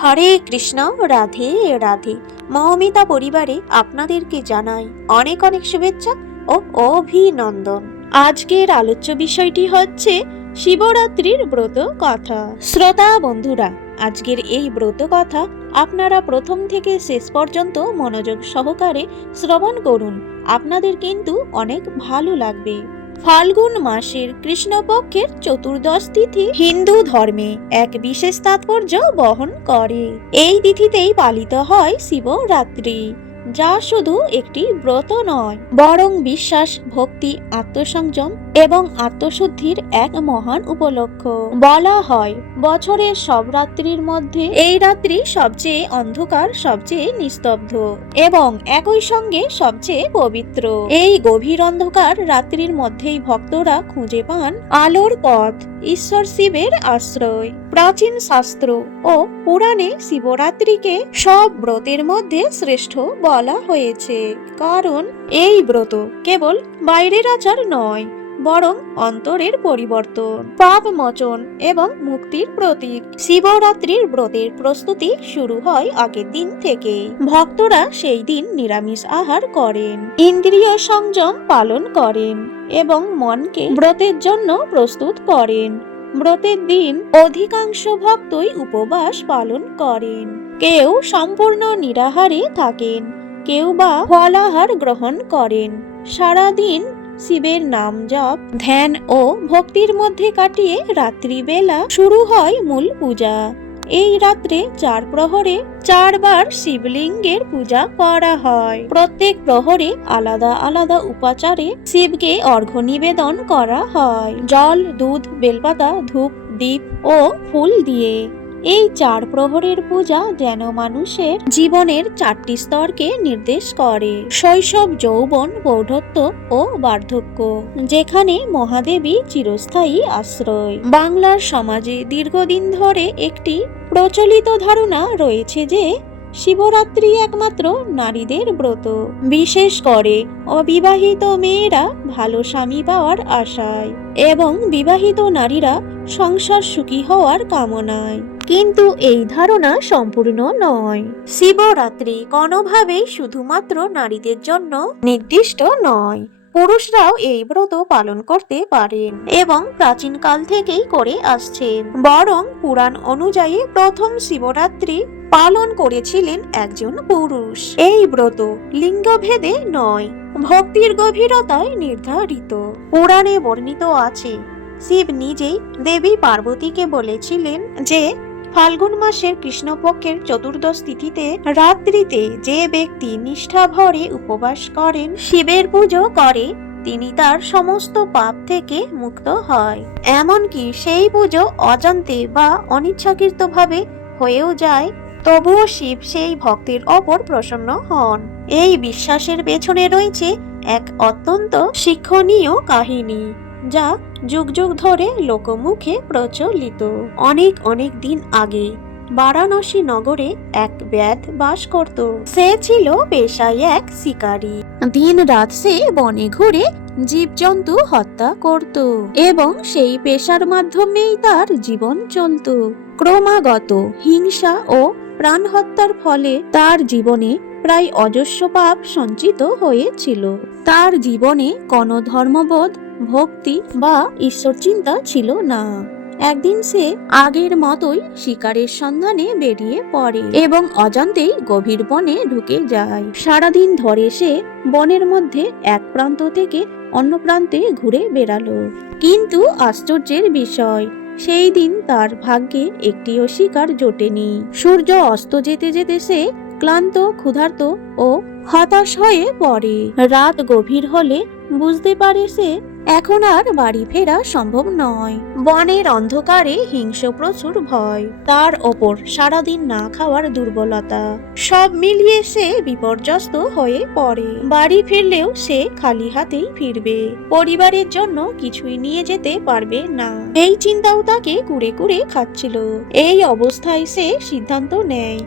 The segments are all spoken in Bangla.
হরে কৃষ্ণ। রাধে রাধে। মৌমিতা পরিবারে আপনাদেরকে জানাই অনেক অনেক শুভেচ্ছা ও অভিনন্দন। আজকের আলোচ্য বিষয়টি হচ্ছে শিবরাত্রির ব্রত কথা। শ্রোতা বন্ধুরা, আজকের এই ব্রত কথা আপনারা প্রথম থেকে শেষ পর্যন্ত মনোযোগ সহকারে শ্রবণ করুন। আপনাদের কিন্তু অনেক ভালো লাগবে। ফাল্গুন মাসের কৃষ্ণপক্ষের চতুর্দশ তিথি হিন্দু ধর্মে এক বিশেষ তাৎপর্য বহন করে। এই তিথিতেই পালিত হয় শিবরাত্রি, যা শুধু একটি ব্রত নয়, বরং বিশ্বাস, ভক্তি, আত্মসংযম এবং আত্মশুদ্ধির এক মহান উপলক্ষ। বলা হয়, বছরের সব রাত্রির মধ্যে এই রাত্রি সবচেয়ে অন্ধকার, সবচেয়ে নিস্তব্ধ এবং একই সঙ্গে সবচেয়ে পবিত্র। এই গভীর অন্ধকার রাত্রির মধ্যেই ভক্তরা খুঁজে পান আলোর পথ, ঈশ্বর শিবের আশ্রয়। প্রাচীন শাস্ত্র ও পুরাণে শিবরাত্রিকে সব ব্রতের মধ্যে শ্রেষ্ঠ বলা হয়েছে, কারণ এই ব্রত কেবল বাইরের আচার নয়, বরং অন্তরের পরিবর্তন, পাপ মোচন এবং মুক্তির প্রতীক। শিবরাত্রির ব্রতের প্রস্তুতি শুরু হয় আগের দিন থেকে। ভক্তরা সেই দিন নিরামিষ আহার করেন, ইন্দ্রিয় সংযম পালন করেন এবং মনকে ব্রতের জন্য প্রস্তুত করেন। ব্রতের দিন অধিকাংশ ভক্তই উপবাস পালন করেন। কেউ সম্পূর্ণ নিরাহারে থাকেন, কেউ বা ফলাহার গ্রহণ করেন। সারাদিন শিবের নাম জপ, ধ্যান ও ভক্তির মধ্যে কাটিয়ে রাত্রিবেলা শুরু হয় মূল পূজা। এই রাত্রে 4 প্রহরে 4 বার শিবলিঙ্গের পূজা করা হয়। প্রত্যেক প্রহরে আলাদা আলাদা উপাচারে শিবকে অর্ঘ্য নিবেদন করা হয়, জল, দুধ, বেলপাতা, ধূপ, দীপ ও ফুল দিয়ে। এই 4 প্রহরের পূজা যেন মানুষের জীবনের 4টি স্তরকে নির্দেশ করে: শৈশব, যৌবন, প্রৌঢ়ত্ব ও বার্ধক্য, যেখানে মহাদেবী চিরস্থায়ী আশ্রয়। বাংলার সমাজে দীর্ঘদিন ধরে একটি প্রচলিত ধারণা রয়েছে যে শিবরাত্রি একমাত্র নারীদের ব্রত, বিশেষ করে অবিবাহিত মেয়েরা ভালো স্বামী পাওয়ার আশায় এবং বিবাহিত নারীরা সংসার সুখী হওয়ার কামনায়। কিন্তু এই ধারণা সম্পূর্ণ নয়। শিবরাত্রি কোনোভাবেই শুধুমাত্র নারীদের জন্য নির্দিষ্ট নয়। পুরুষরাও এই ব্রত পালন করতে পারেন এবং প্রাচীনকাল থেকেই করে আসছেন। বরং পুরাণ অনুযায়ী প্রথম শিবরাত্রি পালন করেছিলেন একজন পুরুষ। এই ব্রত লিঙ্গভেদে নয়, ভক্তির গভীরতায় নির্ধারিত। পুরাণে বর্ণিত আছে, শিব নিজেই দেবী পার্বতীকে বলেছিলেন যে ফাল্গুন মাসের কৃষ্ণপক্ষের চতুর্দশ তিথিতে রাত্রিতে যে ব্যক্তি নিষ্ঠা ভরে উপবাস করেন, শিবের পুজো করে, তিনি তার সমস্ত পাপ থেকে মুক্ত হয়। এমনকি সেই পুজো অজান্তে বা অনিচ্ছাকৃতভাবে হয়েও যায়, তবুও শিব সেই ভক্তের ওপর প্রসন্ন হন। এই বিশ্বাসের পেছনে রয়েছে এক অত্যন্ত শিক্ষণীয় কাহিনী, যা যুগ যুগ ধরে লোকমুখে প্রচলিত। অনেক অনেক দিন আগে বারাণসী নগরে এক ব্যাধ বাস করত। সে ছিল পেশায় এক শিকারী। দিন রাত সে বনে ঘুরে জীবজন্তু হত্যা করত এবং সেই পেশার মাধ্যমেই তার জীবন চলত। ক্রমাগত হিংসা ও প্রাণ হত্যার ফলে তার জীবনে প্রায় অজস্র পাপ সঞ্চিত হয়েছিল। তার জীবনে কোনো ধর্মবোধ, ভক্তি বা ঈশ্বর চিন্তা ছিল না। একদিন সে আগের মতোই শিকারের সন্ধানে বেরিয়ে পড়ে এবং অজান্তেই গভীর বনে ঢুকে যায়। সারাদিন ধরে সে বনের মধ্যে এক প্রান্ত থেকে অন্য প্রান্তে ঘুরে বেড়ালো, কিন্তু আশ্চর্যের বিষয়, সেই দিন তার ভাগ্যে একটিও শিকার জোটেনি। সূর্য অস্ত যেতে যেতে সে ক্লান্ত, ক্ষুধার্ত ও হতাশ হয়ে পড়ে। রাত গভীর হলে বুঝতে পারে সে এখন আর বাড়ি ফেরা সম্ভব নয়। বনের অন্ধকারে হিংস্র প্রচুর ভয়, তার ওপর সারাদিন না খাওয়ার দুর্বলতা, সব মিলিয়ে সে বিপর্যস্ত হয়ে পড়ে। বাড়ি ফিরলেও সে খালি হাতেই ফিরবে, পরিবারের জন্য কিছুই নিয়ে যেতে পারবে না। এই চিন্তাও তাকে কুড়ে কুড়ে খাচ্ছিল। এই অবস্থায় সে সিদ্ধান্ত নেয়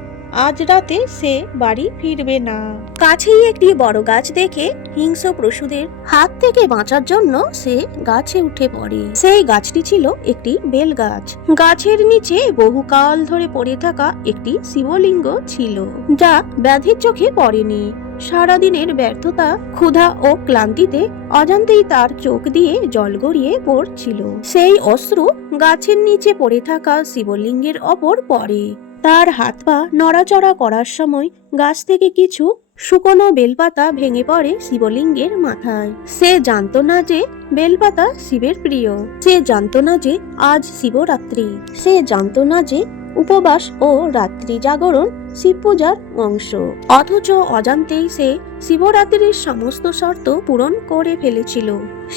আজ রাতে সে বাড়ি ফিরবে না। কাছেই একটি বড় গাছ দেখে হিংস্র পশুদের হাত থেকে বাঁচার জন্য সে গাছে উঠে পড়ে। সেই গাছটি ছিল একটি বেল গাছ। গাছের নিচে বহুকাল ধরে পড়ে থাকা একটি শিবলিঙ্গ ছিল, যা ব্যাধির চোখে পড়েনি। সারাদিনের ব্যর্থতা, ক্ষুধা ও ক্লান্তিতে অজান্তেই তার চোখ দিয়ে জল গড়িয়ে পড়ছিল। সেই অশ্রু গাছের নিচে পড়ে থাকা শিবলিঙ্গের ওপর পড়ে। তার হাত পা নড়াচড়া করার সময় গাছ থেকে কিছু শুকনো বেলপাতা ভেঙে পড়ে শিবলিঙ্গের মাথায়। সে জানতো না যে বেলপাতা শিবের প্রিয়। সে জানতো না যে আজ শিবরাত্রি। সে জানতো না যে উপবাস ও রাত্রি জাগরণ শিব পূজার অংশ। অথচ অজান্তেই সে শিবরাত্রির সমস্ত শর্ত পূরণ করে ফেলেছিল।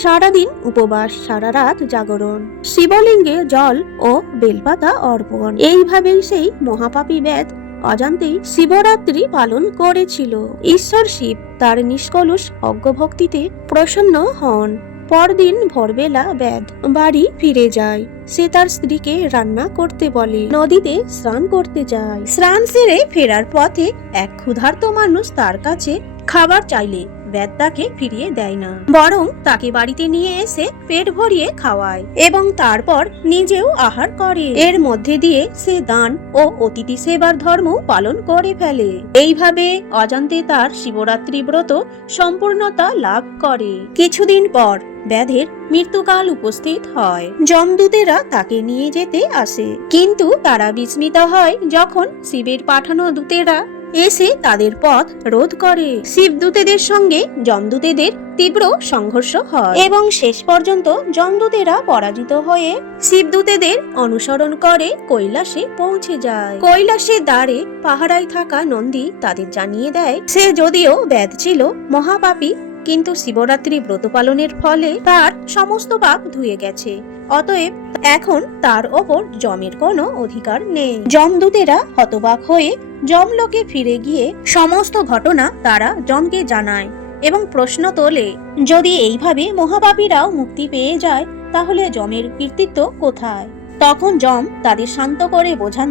সারাদিন উপবাস, সারা রাত জাগরণ, শিবলিঙ্গে জল ও বেলপাতা অর্পণ। এইভাবেই সেই মহাপাপী ব্যাধ অজান্তেই শিবরাত্রি পালন করেছিল। ঈশ্বর শিব তার নিষ্কলুষ অজ্ঞভক্তিতে প্রসন্ন হন। পরদিন ভোরবেলা ব্যাধ বাড়ি ফিরে যায়। সে তার স্ত্রীকে রান্না করতে বলে, নদীতে স্নান করতে যায়। স্নান সেরে ফেরার পথে এক ক্ষুধার্ত মানুষ তার কাছে খাবার চাইলে ব্যাধ তাকে ফিরিয়ে দেয় না, বরং তাকে বাড়িতে নিয়ে এসে পেট ভরিয়ে খাওয়ায় এবং তারপর নিজেও আহার করে। এর মধ্যে দিয়ে সে দান ও অতিথি সেবার ধর্ম পালন করে ফেলে। এইভাবে অজান্তে তার শিবরাত্রি ব্রত সম্পূর্ণতা লাভ করে। কিছুদিন পর ব্যাধের মৃত্যুকাল উপস্থিত হয়। যমদূতেরা তাকে নিয়ে যেতে আসে, কিন্তু তারা বিস্মিত হয় যখন শিবের পাঠানো দূতেরা এসে তাদের পথ রোধ করে। শিবদূতেদের সঙ্গে যমদূতেদের তীব্র সংঘর্ষ হয় এবং শেষ পর্যন্ত যমদূতেরা পরাজিত হয়ে শিবদূতেদের অনুসরণ করে কৈলাসে পৌঁছে যায়। কৈলাসের দ্বারে পাহারায় থাকা নন্দী তাদের জানিয়ে দেয়, সে যদিও ব্যাধ ছিল, মহাপাপী, কিন্তু শিবরাত্রি ব্রত পালনের ফলে তার সমস্ত পাপ ধুয়ে গেছে। অতএব এখন তার ওপর যমের কোনো অধিকার নেই। যমদূতেরা হতবাক হয়ে যমলোকে ফিরে গিয়ে সমস্ত ঘটনা তারা যমকে জানায় এবং প্রশ্ন তোলে, যদি এইভাবে মহাপাপীরাও মুক্তি পেয়ে যায় তাহলে যমের কীর্তিত্ব কোথায়? তখন যম তাদের শান্ত করে বোঝান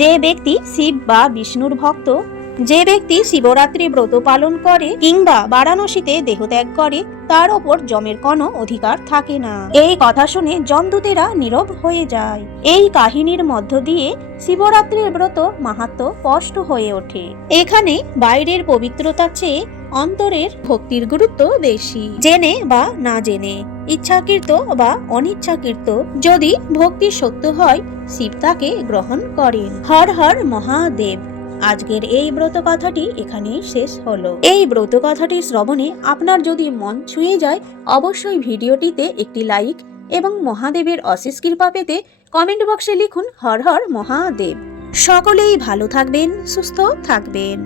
যে ব্যক্তি শিব বা বিষ্ণুর ভক্ত, যে ব্যক্তি শিবরাত্রি ব্রত পালন করে কিংবা বারাণসীতে দেহত্যাগ করে, তার ওপর যমের কোনো অধিকার থাকে না। এই কথা শুনে যমদূতেরা নীরব হয়ে যায়। এই কাহিনীর মধ্য দিয়ে শিবরাত্রির ব্রত মাহাত্ম্য স্পষ্ট হয়ে ওঠে। এখানে বাইরের পবিত্রতার চেয়ে অন্তরের ভক্তির গুরুত্ব বেশি। জেনে বা না জেনে, ইচ্ছাকৃত বা অনিচ্ছাকৃত, যদি ভক্তি সত্য হয় শিব তাকে গ্রহণ করেন। হর হর মহাদেব। আজকের এই ব্রত কথাটি এখানেই শেষ হলো। এই ব্রত কথাটি শ্রবণে আপনার যদি মন ছুঁয়ে যায়, অবশ্যই ভিডিওটিতে একটি লাইক এবং মহাদেবের অশেষ কৃপা পেতে কমেন্ট বক্সে লিখুন হর হর মহাদেব। সকলেই ভালো থাকবেন, সুস্থ থাকবেন।